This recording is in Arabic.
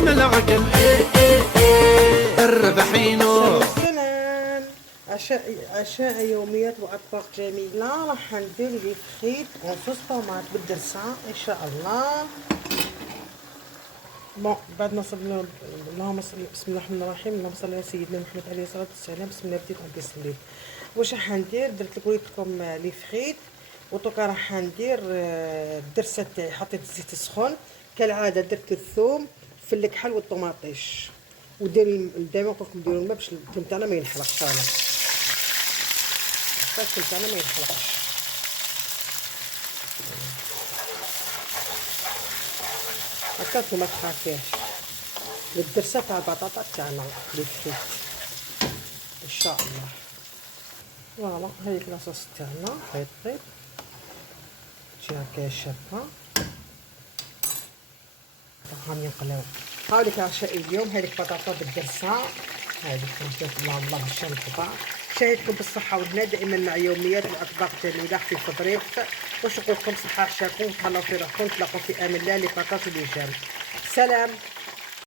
من العقل الربحينو. سلام. عشاء يوميات وأطباق جميلة. راح ندير لي فريت وصوص طوماط بالدرسة إن شاء الله. بون بعد ما صلينا اللهم صل بسم الله الرحمن الرحيم، اللهم صل على سيدنا محمد عليه الصلاة والسلام. بسم الله بديت غادي نصلي. واش راح ندير؟ درت لكم قلت لكم لي فريت ودوكا راح ندير الدرسه تاعي. حطيت الزيت السخون كالعاده، درت الثوم في الكحل والطوماطيش ودير دائما نقول لكم ديروا الماء باش الثوم تاعنا ما ينحرقش. انا الثوم تاعنا ما ينحرقش. هكاك وما تخافيش للدرسه تاع البطاطا تاعنا لي فريت ان شاء الله. فوالا هاي لاصوص تاعنا هاي طيب تجي هكايا شابه. راهم ينقلاو. هاوليك عشاء اليوم. هذيك بطاطا بالدرسه، هذيك الله بالشام الخضار. شاهدكم بالصحه والهنا دائما مع يوميات واطباق جميله في الظريف. واش نقول لكم؟ صحه عشاكم وتهلاو في روحكم. نتلاقاو في امان الله. لي بارطاج ولي جام. سلام.